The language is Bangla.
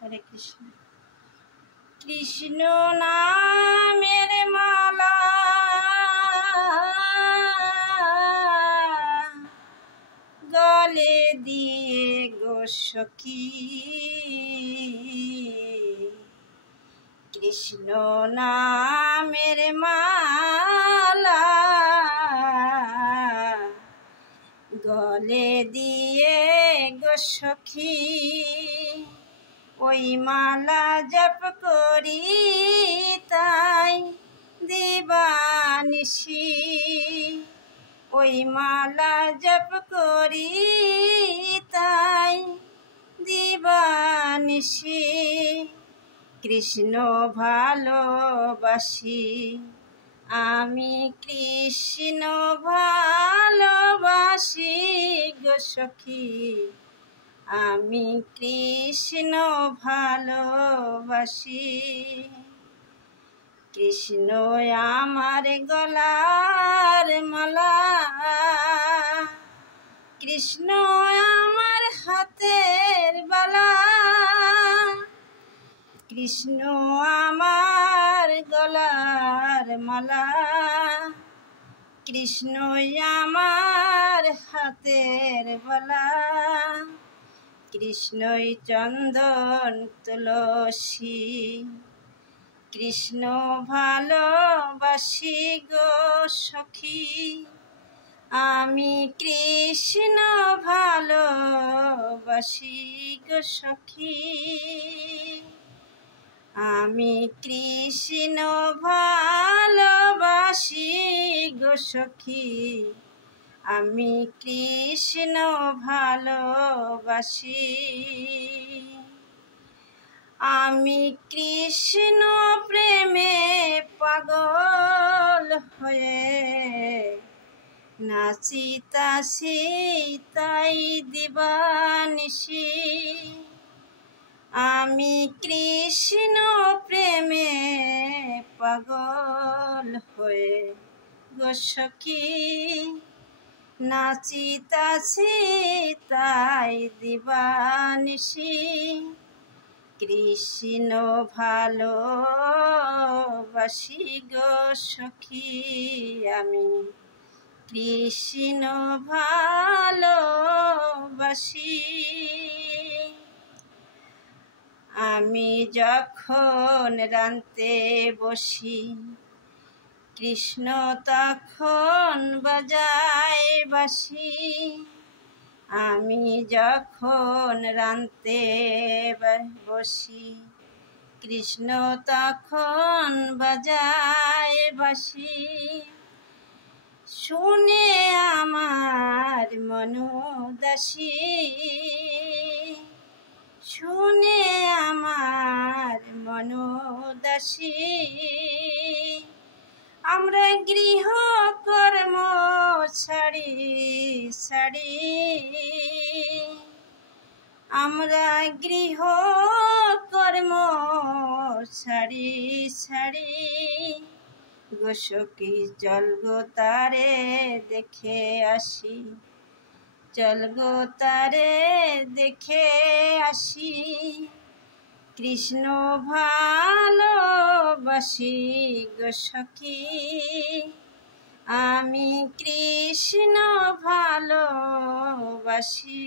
হরে কৃষ্ণ। কৃষ্ণ নামের মালা গলে দিয়ে গো সখী, কৃষ্ণ নামের মালা গলে দিয়ে গো সখী, ওই মালা জপ করি তাই দিবানিশি, ওই মালা জপ করি তাই দিবানিশি। কৃষ্ণ ভালোবাসি আমি, কৃষ্ণ ভালোবাসি গো সখী, আমি কৃষ্ণ ভালোবাসি। কৃষ্ণ আমার গলার মালা, কৃষ্ণ আমার হাতের বালা, কৃষ্ণ আমার গলার মালা, কৃষ্ণ আমার হাতের বালা, কৃষ্ণই চন্দন তুলসী, কৃষ্ণ ভালোবাসি গো সখী, আমি কৃষ্ণ ভালোবাসি গো সখী, আমি কৃষ্ণ ভালোবাসি গো সখী, আমি কৃষ্ণ ভালোবাসি। আমি কৃষ্ণ প্রেমে পাগল হয়ে নাচিতাছি তাই দিবানিশি, আমি কৃষ্ণ প্রেমে পাগল হয়ে গো সখী, নাচিতাছি তাই দিবানিশি। কৃষ্ণ ভালোবাসি গো সখী, আমি কৃষ্ণ ভালোবাসি। আমি যখন রান্তে বসি কৃষ্ণ তখন বাজায় বাঁশি, আমি যখন রান্তে বসি কৃষ্ণ তখন বাজায় বাঁশি, শুনে আমার মন উদাসী, শুনে আমার মন উদাসী। আমরা গৃহ কর্ম ছাড়ি ছাড়ি, আমরা গৃহ কর্ম ছাড়ি ছাড়ি গো সখী, চল গো তারে দেখে আসি, চল গো তারে দেখে আসি। কৃষ্ণ ভালোবাসি গো সখী, আমি কৃষ্ণ ভালোবাসি।